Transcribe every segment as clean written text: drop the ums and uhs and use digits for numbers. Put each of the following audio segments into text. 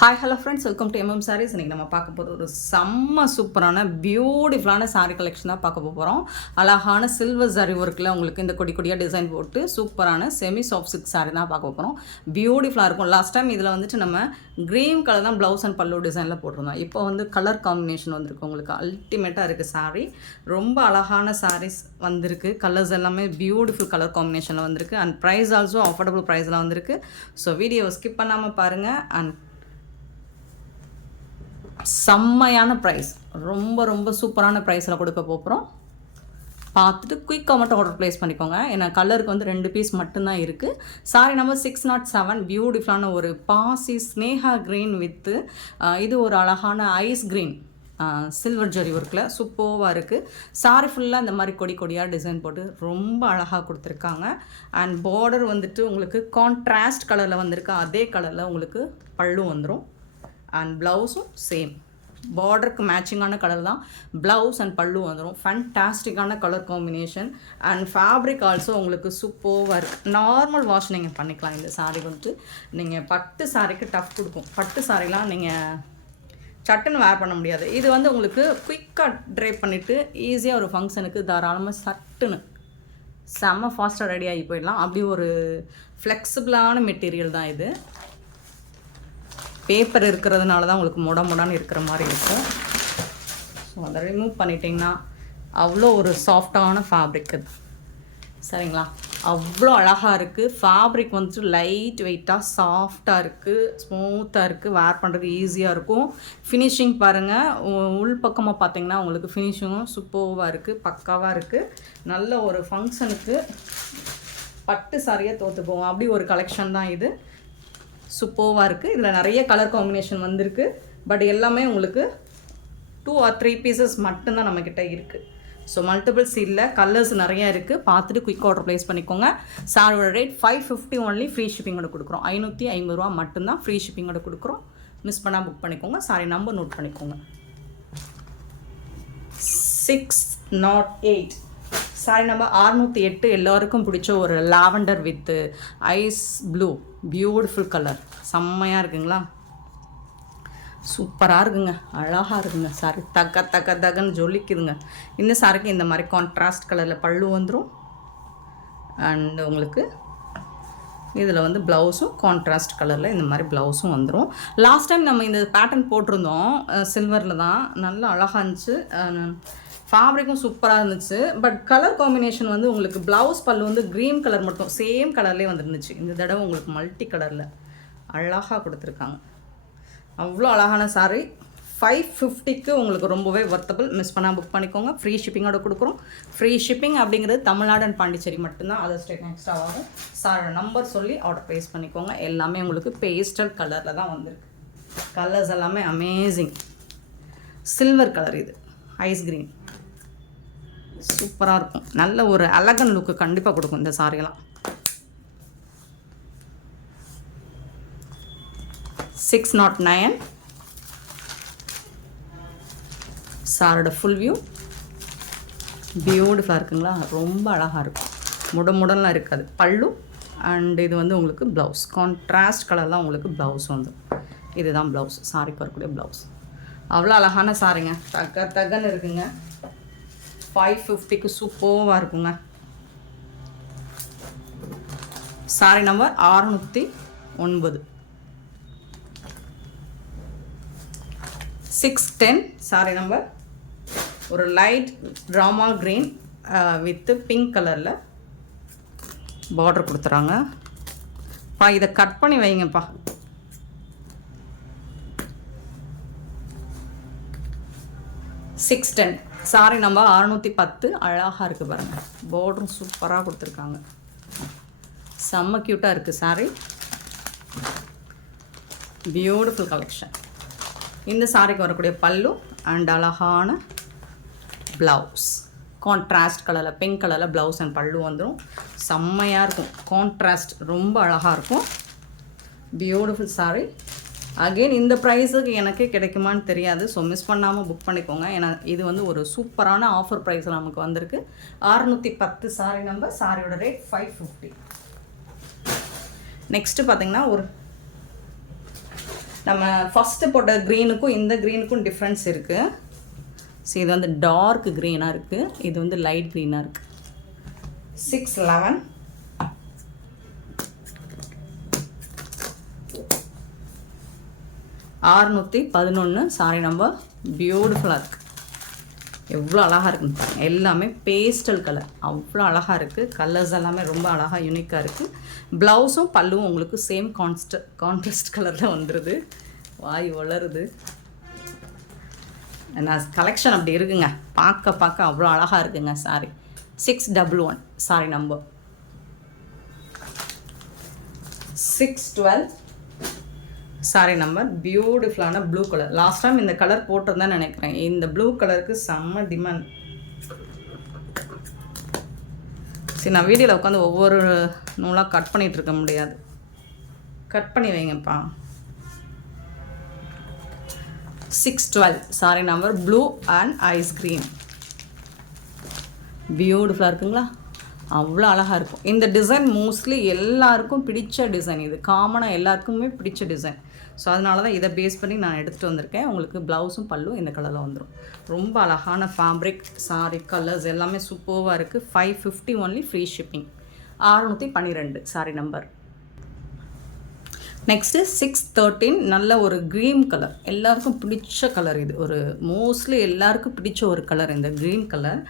Hi hello friends, welcome to M M saris. இன்றைக்கி நம்ம பார்க்க போகிற ஒரு செம்ம சூப்பரான பியூட்டிஃபுல்லான சாரீ கலெக்ஷன் தான் பார்க்க போகிறோம். அழகான சில்வர் சாரீ ஒர்க்கில் உங்களுக்கு இந்த கொடி கொடியாக டிசைன் போட்டு சூப்பரான செமி சாஃப்ட் சில்க் சாரீ தான் பார்க்க போகிறோம். பியூட்டிஃபுல்லாக இருக்கும். லாஸ்ட் டைம் இதில் வந்துட்டு நம்ம க்ரீன் கலர் தான் ப்ளவுஸ் அண்ட் பல்லு டிசைனில் போட்டிருந்தோம். இப்போ வந்து கலர் காம்பினேஷன் வந்திருக்கு. உங்களுக்கு அல்டிமேட்டாக இருக்குது சாரீ. ரொம்ப அழகான சாரீஸ் வந்திருக்கு. கலர்ஸ் எல்லாமே பியூட்டிஃபுல் கலர் காம்பினேஷனில் வந்திருக்கு. அண்ட் ப்ரைஸ் ஆல்சோ அஃபோர்டபுள் ப்ரைஸில் வந்திருக்கு. ஸோ வீடியோவை ஸ்கிப் பண்ணாமல் பாருங்கள். அண்ட் செம்மையான ப்ரைஸ், ரொம்ப ரொம்ப சூப்பரான ப்ரைஸில் கொடுக்க போகிறோம். பார்த்துட்டு குயிக்காக மட்டும் ஆர்டர் ப்ளேஸ் பண்ணிக்கோங்க. ஏன்னா கலருக்கு வந்து 2 பீஸ் மட்டும்தான் இருக்குது. Sorry number 607. பியூட்டிஃபுல்லான ஒரு பாசி ஸ்னேகா க்ரீன் வித்து இது ஒரு அழகான ஐஸ் க்ரீன் சில்வர் ஜரி ஒர்க்கில் சூப்பராக இருக்குது. சாரி ஃபுல்லாக இந்த மாதிரி கொடி கொடியாக டிசைன் போட்டு ரொம்ப அழகாக கொடுத்துருக்காங்க. அண்ட் பார்டர் வந்துட்டு உங்களுக்கு கான்ட்ராஸ்ட் கலரில் வந்திருக்கு. அதே கலரில் உங்களுக்கு பல்லு வந்துடும். அண்ட் ப்ளவுஸும் சேம் பார்டருக்கு மேட்சிங்கான கலர் தான் ப்ளவுஸ் அண்ட் பல்லு வந்துடும். ஃபேன்டாஸ்டிக்கான colour combination. And fabric also உங்களுக்கு சூப்பராக இருக்குது. நார்மல் வாஷ் நீங்கள் பண்ணிக்கலாம். இந்த சாரீ வந்துட்டு நீங்கள் பட்டு சாரீக்கு டஃப் கொடுக்கும். பட்டு சாரீலாம் நீங்கள் சட்டுன்னு வேர் பண்ண முடியாது. இது வந்து உங்களுக்கு குயிக்காக ட்ரைப் பண்ணிவிட்டு ஈஸியாக ஒரு ஃபங்க்ஷனுக்கு தாராளமாக சட்டுன்னு செம்ம ஃபாஸ்ட்டாக ரெடி ஆகி போயிடலாம். அப்படி ஒரு ஃப்ளெக்சிபிளான மெட்டீரியல் தான் இது. பேப்பர் இருக்கிறதுனால தான் உங்களுக்கு முடான்னு இருக்கிற மாதிரி இருக்கும். ஸோ அதை ரிமூவ் பண்ணிட்டிங்கன்னா அவ்வளோ ஒரு சாஃப்டான ஃபேப்ரிக் இது. சரிங்களா? அவ்வளோ அழகாக இருக்குது. ஃபேப்ரிக் வந்துட்டு லைட் வெயிட்டாக சாஃப்டாக இருக்குது, ஸ்மூத்தாக இருக்குது. வேர் பண்ணுறது ஈஸியாக இருக்கும். ஃபினிஷிங் பாருங்கள். உள் பக்கமாக பார்த்தீங்கன்னா உங்களுக்கு ஃபினிஷிங்கும் சூப்பராக இருக்குது, பக்காவாக இருக்குது. நல்ல ஒரு ஃபங்க்ஷனுக்கு பட்டு சாரியாக தோற்று போவோம். அப்படி ஒரு கலெக்ஷன் தான் இது. சூப்பராக இருக்குது. இதில் நிறைய கலர் காம்பினேஷன் வந்திருக்கு. பட் எல்லாமே உங்களுக்கு 2 or 3 பீசஸ் மட்டும்தான் நம்மக்கிட்ட இருக்குது. ஸோ மல்டிபிள்ஸ் இல்லை, கலர்ஸ் நிறையா இருக்குது. பார்த்துட்டு குயிக் ஆர்டர் ப்ளேஸ் பண்ணிக்கோங்க. சாரோட ரேட் 550 ஒன்லி. ஃப்ரீ ஷிப்பிங்கோட கொடுக்குறோம். 550 ரூபா மட்டும்தான் ஃப்ரீ ஷிப்பிங்கோட கொடுக்குறோம். மிஸ் பண்ணால் புக் பண்ணிக்கோங்க. சாரி நம்பர் நோட் பண்ணிக்கோங்க. 608. சாரி நம்பர் 608. எல்லோருக்கும் பிடிச்ச ஒரு lavender with ice blue beautiful colour. செம்மையாக இருக்குங்களா? சூப்பராக இருக்குங்க, அழகாக இருக்குங்க. சாரி தகன்னு ஜொலிக்குதுங்க. இந்த சாரிக்கு இந்த மாதிரி கான்ட்ராஸ்ட் கலரில் பல்லு வந்துடும். அண்ட் உங்களுக்கு இதில் வந்து ப்ளவுஸும் கான்ட்ராஸ்ட் கலரில் இந்த மாதிரி ப்ளவுஸும் வந்துடும். லாஸ்ட் டைம் நம்ம இந்த பேட்டர்ன் போட்டிருந்தோம் சில்வரில் தான். நல்லா அழகாக இருந்துச்சு. ஃபேப்ரிக்கும் சூப்பராக இருந்துச்சு. பட் கலர் காம்பினேஷன் வந்து உங்களுக்கு ப்ளவுஸ் பல்லு வந்து க்ரீன் கலர் மட்டும் சேம் கலர்லேயே வந்துருந்துச்சு. இந்த தடவை உங்களுக்கு மல்டி கலரில் அழகாக கொடுத்துருக்காங்க. அவ்வளோ அழகான சாரீ. 550க்கு உங்களுக்கு ரொம்பவே ஒர்த்தபிள். மிஸ் பண்ணால் புக் பண்ணிக்கோங்க. ஃப்ரீ ஷிப்பிங்கோட கொடுக்குறோம். ஃப்ரீ ஷிப்பிங் அப்படிங்கிறது தமிழ்நாடு அண்ட் பாண்டிச்சேரி மட்டும்தான். அதர் ஸ்டேட் எக்ஸ்ட்ரா ஆகும். சாரோட நம்பர் சொல்லி ஆர்டர் ப்ளேஸ் பண்ணிக்கோங்க. எல்லாமே உங்களுக்கு பேஸ்டல் கலரில் தான் வந்திருக்கு. கலர்ஸ் எல்லாமே அமேசிங். சில்வர் கலர், இது ஐஸ் க்ரீன், சூப்பராக இருக்கும். நல்ல ஒரு அழகன் லுக்கு கண்டிப்பாக கொடுக்கும் இந்த சாரியெல்லாம். 609. சாரோட ஃபுல் வியூ பியூட்டிஃபுல்லாக இருக்குங்களா? ரொம்ப அழகாக இருக்கும். முடலாம் இருக்காது. பல்லு அண்ட் இது வந்து உங்களுக்கு ப்ளவுஸ் கான்ட்ராஸ்ட் கலர் தான் உங்களுக்கு ப்ளவுஸ் வந்து. இதுதான் ப்ளவுஸ், சாரிக்கு வரக்கூடிய ப்ளவுஸ். அவ்வளோ அழகான சாரிங்க. தகன்னு இருக்குங்க. 550க்கு சூப்பராக இருக்குங்க. Sorry number 609. 610. சாரி நம்பர் ஒரு light drama green with pink கலரில் பார்டர் கொடுத்துறாங்க. இதை கட் பண்ணி வைங்கப்பா. 610. Sorry number 610. அழகாக இருக்குது பாருங்கள். பார்டரும் சூப்பராக கொடுத்துருக்காங்க. செம்ம க்யூட்டாக இருக்குது சாரி. Beautiful collection. இந்த சாரிக்கு வரக்கூடிய பல்லு அண்ட் அழகான ப்ளவுஸ் கான்ட்ராஸ்ட் கலரில் பிங்க் கலரில் ப்ளவுஸ் அண்ட் பல்லு வந்துடும். செம்மையாக இருக்கும். கான்ட்ராஸ்ட் ரொம்ப அழகாக இருக்கும். Beautiful sorry. அகெயின் இந்த ப்ரைஸுக்கு எனக்கு கிடைக்குமான்னு தெரியாது. ஸோ மிஸ் பண்ணாமல் புக் பண்ணிக்கோங்க. ஏன்னா இது வந்து ஒரு சூப்பரான ஆஃபர் ப்ரைஸில் நமக்கு வந்திருக்கு. 610 சாரி நம்பர். சாரியோட ரேட் 550. நெக்ஸ்ட்டு பார்த்திங்கன்னா ஒரு நம்ம ஃபஸ்ட்டு போட்ட க்ரீனுக்கும் இந்த க்ரீனுக்கும் டிஃப்ரென்ஸ் இருக்குது. ஸோ இது வந்து டார்க் க்ரீனாக இருக்குது, இது வந்து லைட் க்ரீனாக இருக்குது. 611 611 சாரி நம்பர். பியூட்டிஃபுல்லாக இருக்குது, எவ்வளோ அழகாக இருக்குன்னு எல்லாமே பேஸ்டல் கலர், அவ்வளோ அழகாக இருக்குது. கலர்ஸ் எல்லாமே ரொம்ப அழகாக யூனிக்காக இருக்குது. ப்ளவுஸும் பல்லுவும் உங்களுக்கு சேம் கான்ட்ராஸ்ட் கலரில் வந்துடுது. வாய் வளருது. நான் கலெக்ஷன் அப்படி இருக்குங்க, பார்க்க அவ்வளோ அழகாக இருக்குங்க sorry. 611 sorry number. 612 sari number. பியூட்டிஃபுல்லான ப்ளூ கலர். லாஸ்ட் டைம் இந்த கலர் போட்டிருந்தேன்னு நினைக்கிறேன். இந்த ப்ளூ கலருக்கு செம்ம டிமாண்ட். சரி, நான் வீடியோவில் உட்காந்து ஒவ்வொரு நூலாக கட் பண்ணிகிட்டு இருக்க முடியாது, கட் பண்ணி வைங்கப்பா. 612 sari number. Blue and ice green. பியூட்டிஃபுல்லாக இருக்குங்களா, அவ்வளோ அழகாக இருக்கும். இந்த டிசைன் மோஸ்ட்லி எல்லாருக்கும் பிடிச்ச டிசைன், இது காமனாக எல்லாருக்குமே பிடிச்ச டிசைன். ஸோ அதனால தான் இதை பேஸ் பண்ணி நான் எடுத்துகிட்டு வந்திருக்கேன். உங்களுக்கு ப்ளவுஸும் பல்லும் இந்த கலரில் வந்துடும். ரொம்ப அழகான ஃபேப்ரிக், சாரி கலர்ஸ் எல்லாமே சூப்பராக இருக்குது. 550 only, free shipping. 612 sari number. Next 613 நல்ல ஒரு க்ரீன் கலர், எல்லாருக்கும் பிடிச்ச கலர். இது ஒரு மோஸ்ட்லி எல்லாருக்கும் பிடிச்ச ஒரு கலர் இந்த க்ரீன் கலர்.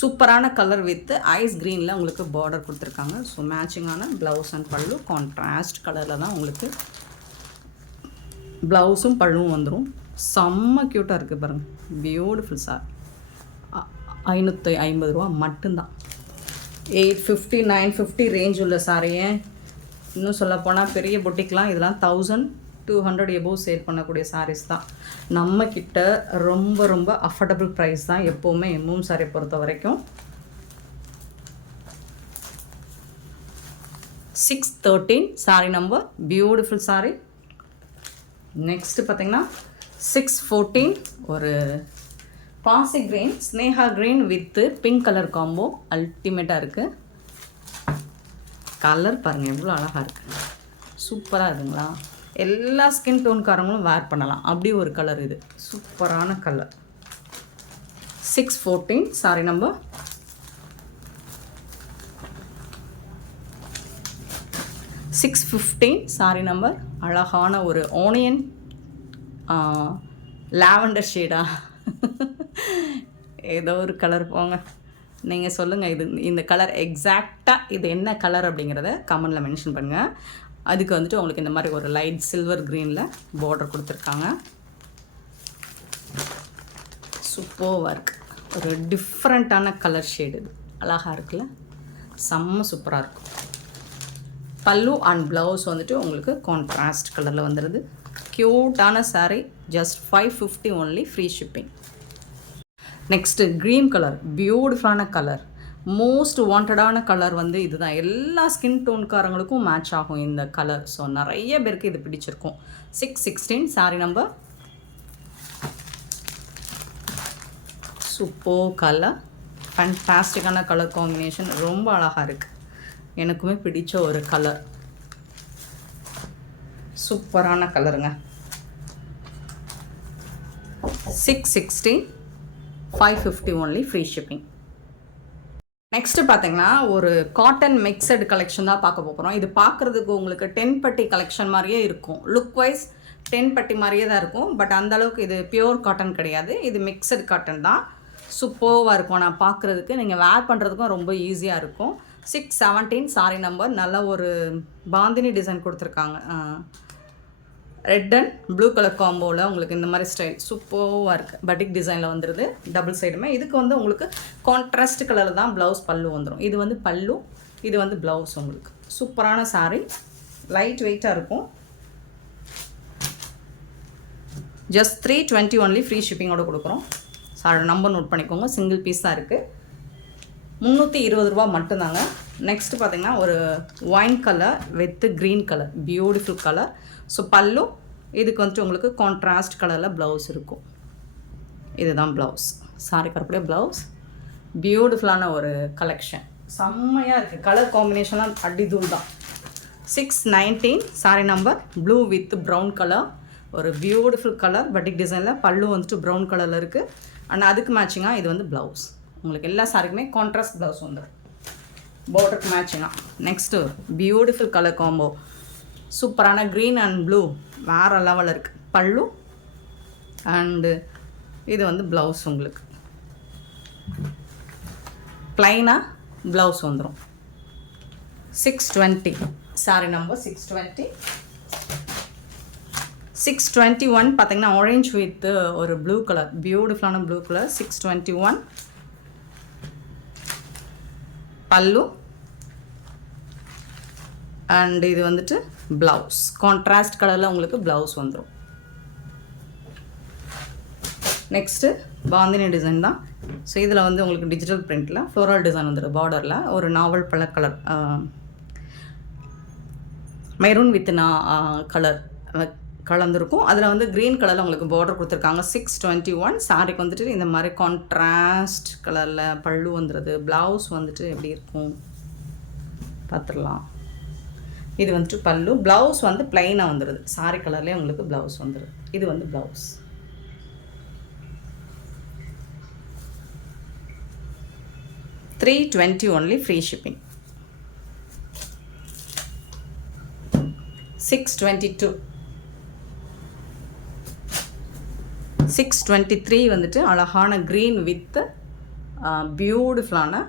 சூப்பரான கலர் வித் ஐஸ் க்ரீனில் உங்களுக்கு பார்டர் கொடுத்துருக்காங்க. ஸோ மேட்சிங்கான ப்ளவுஸ் அண்ட் பல்லு கான்ட்ராஸ்ட் கலரில் தான் உங்களுக்கு ப்ளவுஸும் பல்லுவும் வந்துடும். செம்ம க்யூட்டாக இருக்குது பாருங்கள், பியூட்டிஃபுல் சார். 550 ரூபா மட்டும்தான். 850 950 ரேஞ்ச் உள்ள சாரியே. இன்னும் சொல்லப்போனால் பெரிய பொட்டிக்கெலாம் இதெல்லாம் 1200 எபோவ் சேல் பண்ணக்கூடிய சாரீஸ் தான். நம்மக்கிட்ட ரொம்ப ரொம்ப அஃபோர்டபுள் ப்ரைஸ் தான் எப்போவுமே எம்எம் சாரியை பொறுத்த வரைக்கும். 613 sorry number. Beautiful sorry. Next பார்த்திங்கன்னா 614 ஒரு பாசி green, Sneha green with pink colour combo. அல்டிமேட்டாக இருக்குது. கலர் பாருங்கள் எவ்வளோ அழகாக இருக்குது, சூப்பராக இருக்குங்களா. எல்லா ஸ்கின் டோன்காரங்களும் வேர் பண்ணலாம், அப்படி ஒரு கலர் இது. சூப்பரான colour. 614 sorry number. 615 sorry number. அழகான ஒரு ஆனியன் லாவெண்டர் ஷேடா ஏதோ ஒரு கலர் போங்க, நீங்கள் சொல்லுங்கள். இந்த கலர் எக்ஸாக்டாக இது என்ன கலர் அப்படிங்கிறத கமெண்டில் மென்ஷன் பண்ணுங்கள். அதுக்கு வந்துட்டு உங்களுக்கு இந்த மாதிரி ஒரு லைட் சில்வர் க்ரீனில் பார்டர் கொடுத்துருக்காங்க. சூப்பராக இருக்குது, ஒரு டிஃப்ரெண்ட்டான கலர் ஷேடு. இது அழகாக இருக்குல்ல, செம்ம சூப்பராக இருக்கும். பல்லு அண்ட் ப்ளவுஸ் வந்துட்டு உங்களுக்கு கான்ட்ராஸ்ட் கலரில் வந்துடுது. க்யூட்டான sari. Just 550 only, free shipping. Next green colour. பியூட்டிஃபுல்லான கலர், மோஸ்ட் வாண்டடான கலர் வந்து இதுதான். எல்லா ஸ்கின் டோன்காரங்களுக்கும் மேட்ச் ஆகும் இந்த கலர். ஸோ நிறைய பேருக்கு இது பிடிச்சிருக்கும். 616 சாரி நம்பர். சூப்பர் கலர், ஃபேன்டாஸ்டிக்கான கலர் காம்பினேஷன், ரொம்ப அழகாக இருக்குது. எனக்குமே பிடிச்ச ஒரு கலர், சூப்பரான கலருங்க. 660 550 ஒன்லி, ஃப்ரீ ஷிப்பிங். நெக்ஸ்ட்டு பார்த்தீங்கன்னா ஒரு காட்டன் மிக்சடு கலெக்ஷன் தான் பார்க்க போகிறோம். இது பார்க்குறதுக்கு உங்களுக்கு 10 பட்டி கலெக்ஷன் மாதிரியே இருக்கும். லுக் வைஸ் 10 பட்டி மாதிரியே தான் இருக்கும். பட் அந்தளவுக்கு இது பியூர் காட்டன் கிடையாது, இது மிக்சடு காட்டன் தான். சூப்பராக இருக்கும் நான் பார்க்குறதுக்கு, நீங்கள் வேர் பண்ணுறதுக்கும் ரொம்ப ஈஸியாக இருக்கும். 617 சாரி நம்பர். நல்ல ஒரு பாந்தினி டிசைன் கொடுத்துருக்காங்க. ரெட் அண்ட் ப்ளூ கலர் காம்போவில் உங்களுக்கு இந்த மாதிரி ஸ்டைல் சூப்பராக இருக்குது. பட்டிக் டிசைனில் வந்துடுது, டபுள் சைடுமே. இதுக்கு வந்து உங்களுக்கு கான்ட்ராஸ்ட் கலரில் தான் ப்ளவுஸ் பல்லு வந்துடும். இது வந்து பல்லு, இது வந்து ப்ளவுஸ். உங்களுக்கு சூப்பரான சாரீ, லைட் வெயிட்டாக இருக்கும். ஜஸ்ட் 320 ஒன்லி, ஃப்ரீ ஷிப்பிங்கோடு கொடுக்குறோம். சாரி நம்பர் நோட் பண்ணிக்கோங்க, சிங்கிள் பீஸ் தான் இருக்குது. 320 ரூபா மட்டும்தாங்க. நெக்ஸ்ட்டு பார்த்திங்கன்னா ஒரு wine colour with green colour, beautiful colour. So பல்லு, இதுக்கு வந்துட்டு உங்களுக்கு கான்ட்ராஸ்ட் கலரில் ப்ளவுஸ் இருக்கும். இதுதான் ப்ளவுஸ், சாரி கருப்புடைய ப்ளவுஸ். பியூட்டிஃபுல்லான ஒரு கலெக்ஷன், செம்மையாக இருக்குது. கலர் காம்பினேஷன்லாம் அடிதூள் தான். 619 sorry number. Blue with brown colour, ஒரு பியூட்டிஃபுல் கலர் பட்டிக் டிசைனில். பல்லு வந்துட்டு ப்ரௌன் கலரில் இருக்குது. அண்ட் அதுக்கு மேட்சிங்காக இது வந்து ப்ளவுஸ். உங்களுக்கு எல்லா சாரிக்குமே கான்ட்ராஸ்ட் ப்ளவுஸ் வந்துடும் பார்டருக்கு மேட்சிங்காக. நெக்ஸ்ட்டு பியூட்டிஃபுல் கலர் காம்போ, சூப்பரான க்ரீன் அண்ட் ப்ளூ வேறு லெவலில் இருக்குது. பல்லு அண்டு இது வந்து ப்ளவுஸ். உங்களுக்கு ப்ளைனாக ப்ளவுஸ் வந்துடும். 620 சாரி நம்பர் 620. 621 பார்த்தீங்கன்னா ஆரஞ்ச் வித் ஒரு ப்ளூ கலர், பியூட்டிஃபுல்லான ப்ளூ கலர். 621 பல்லு அண்ட் இது வந்துட்டு ப்ளவுஸ். கான்ட்ராஸ்ட் கலரில் உங்களுக்கு ப்ளவுஸ் வந்துடும். நெக்ஸ்ட்டு பாந்தினி டிசைன் தான். ஸோ இதில் வந்து உங்களுக்கு டிஜிட்டல் பிரிண்டில் ஃப்ளோரல் டிசைன் வந்துடும். பார்டரில் ஒரு நாவல் பழ கலர், மெரூன் வித் கலர் கலந்துருக்கும். அதில் வந்து க்ரீன் கலரில் உங்களுக்கு பார்டர் கொடுத்துருக்காங்க. 621 சாரிக்கு வந்துட்டு இந்த மாதிரி கான்ட்ராஸ்ட் கலரில் பல்லு வந்துடுது. ப்ளவுஸ் வந்துட்டு எப்படி இருக்கும் பார்த்துடலாம். இது வந்துட்டு பல்லு. ப்ளவுஸ் வந்து ப்ளைனாக வந்துடுது. சாரி கலர்லேயே உங்களுக்கு ப்ளவுஸ் வந்துடுது. இது வந்து ப்ளவுஸ். $320 only, free shipping. 622. 623 வந்துட்டு அழகான க்ரீன் வித் பியூட்டிஃபுல்லான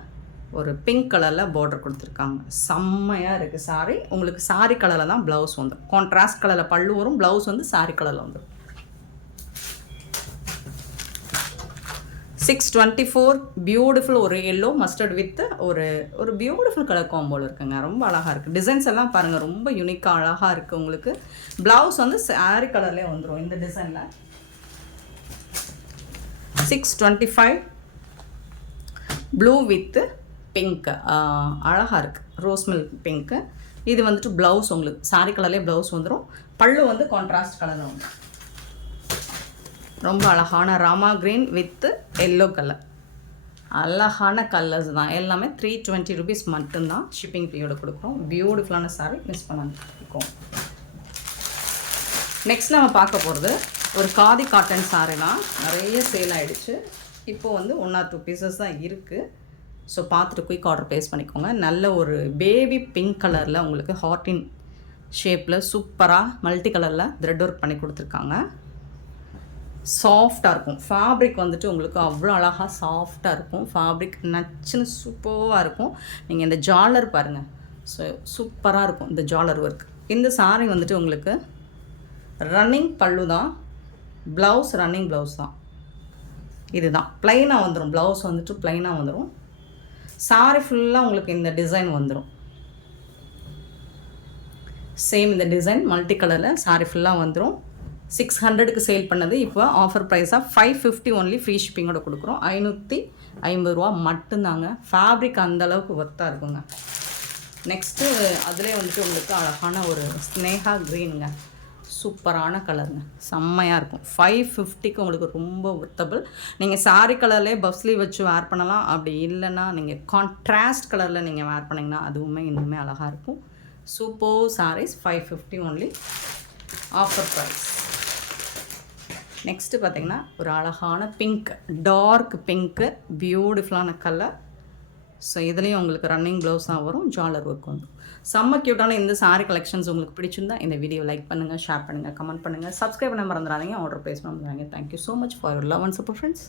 ஒரு பிங்க் கலரில் பார்டர் கொடுத்துருக்காங்க. செம்மையாக இருக்குது சாரி. உங்களுக்கு சாரி கலரில் தான் ப்ளவுஸ் வந்துடும். கான்ட்ராஸ்ட் கலரில் பல்லு வரும், ப்ளவுஸ் வந்து சாரி கலரில் வந்துடும். 624 பியூட்டிஃபுல் ஒரு எல்லோ மஸ்டர்ட் வித் ஒரு பியூட்டிஃபுல் கலர் காம்போவில் இருக்குங்க. ரொம்ப அழகாக இருக்குது. டிசைன்ஸ் எல்லாம் பாருங்கள், ரொம்ப யூனிக்காக அழகாக இருக்குது. உங்களுக்கு ப்ளவுஸ் வந்து சாரி கலர்லேயே வந்துடும் இந்த டிசைனில். 625 ப்ளூ வித் பிங்க் அழகாக இருக்குது. Rose milk pink. இது வந்துட்டு ப்ளவுஸ் உங்களுக்கு சாரி கலர்லேயே ப்ளவுஸ் வந்துடும். பல்லு வந்து கான்ட்ராஸ்ட் கலரில் வந்துடும். ரொம்ப அழகான Rama green with yellow colour. அழகான கலர்ஸ் தான் எல்லாமே. 320 rupees மட்டும்தான் ஷிப்பிங் ஃப்ரீயோட கொடுக்குறோம். பியூட்டிஃபுல்லான சாரி, மிஸ் பண்ணிருக்கோம். நெக்ஸ்ட் நம்ம பார்க்க போகிறது ஒரு காதி காட்டன் சாரிலாம் நிறைய சேல் ஆகிடுச்சு. இப்போது வந்து 1 or 2 பீசஸ் தான் இருக்குது. ஸோ பார்த்துட்டு குயிக் ஆர்டர் ப்ளேஸ் பண்ணிக்கோங்க. நல்ல ஒரு பேபி பிங்க் கலரில் உங்களுக்கு ஹார்டின் ஷேப்பில் சூப்பராக மல்டி கலரில் த்ரெட் ஒர்க் பண்ணி கொடுத்துருக்காங்க. சாஃப்டாக இருக்கும். ஃபேப்ரிக் வந்துட்டு உங்களுக்கு அவ்வளோ அழகாக சாஃப்டாக இருக்கும். ஃபேப்ரிக் நச்சுன்னு சூப்பராக இருக்கும். நீங்கள் இந்த ஜாலர் பாருங்கள், ஸோ சூப்பராக இருக்கும் இந்த ஜாலர் ஒர்க். இந்த சாரி வந்துட்டு உங்களுக்கு ரன்னிங் பல்லு தான், ப்ளவுஸ் ரன்னிங் ப்ளவுஸ் தான். இதுதான் ப்ளைனாக வந்துடும். ப்ளவுஸ் வந்துட்டு ப்ளைனாக வந்துடும். சாரி ஃபுல்லாக உங்களுக்கு இந்த டிசைன் வந்துடும். சேம் இந்த டிசைன் மல்டி கலரில் சாரி ஃபுல்லாக வந்துடும். 600க்கு சேல் பண்ணது இப்போ ஆஃபர் ப்ரைஸாக 550 ஒன்லி, ஃப்ரீ ஷிப்பிங்கோட கொடுக்குறோம். 550 ரூபா மட்டும்தாங்க. ஃபேப்ரிக் அந்தளவுக்கு ஒர்த்தாக இருக்குங்க. நெக்ஸ்ட்டு அதிலே வந்துட்டு உங்களுக்கு அழகான ஒரு ஸ்னேகா க்ரீனுங்க, சூப்பரான கலருங்க, செம்மையாக இருக்கும். 550க்கு உங்களுக்கு ரொம்ப ஒர்த்தபிள். நீங்கள் சாரி கலர்லேயே பஃப் ஸ்லீவ் வச்சு வேர் பண்ணலாம். அப்படி இல்லைன்னா நீங்கள் கான்ட்ராஸ்ட் கலரில் நீங்கள் வேர் பண்ணிங்கன்னா அதுவுமே இன்னுமே அழகாக இருக்கும். Super saris 550 only, offer price. Next பார்த்திங்கன்னா ஒரு அழகான பிங்க், டார்க் பிங்க்கு, பியூட்டிஃபுல்லான கலர். ஸோ இதுலேயும் உங்களுக்கு ரன்னிங் ப்ளவுஸாக வரும், ஜாலர் ஒர்க் வந்துடும். செம்ம க்யூட்டான இந்த சாரீ கலெக்ஷன்ஸ் உங்களுக்கு பிடிச்சிருந்தா இந்த வீடியோ லைக் பண்ணுங்கள், ஷேர் பண்ணுங்கள், கமெண்ட் பண்ணுங்கள், சப்ஸ்கிரைப் பண்ண மறந்துடாதீங்க, ஆர்டர் ப்ளேஸ் பண்ண மறந்துடாதீங்க. Thank you so much for your love and support friends.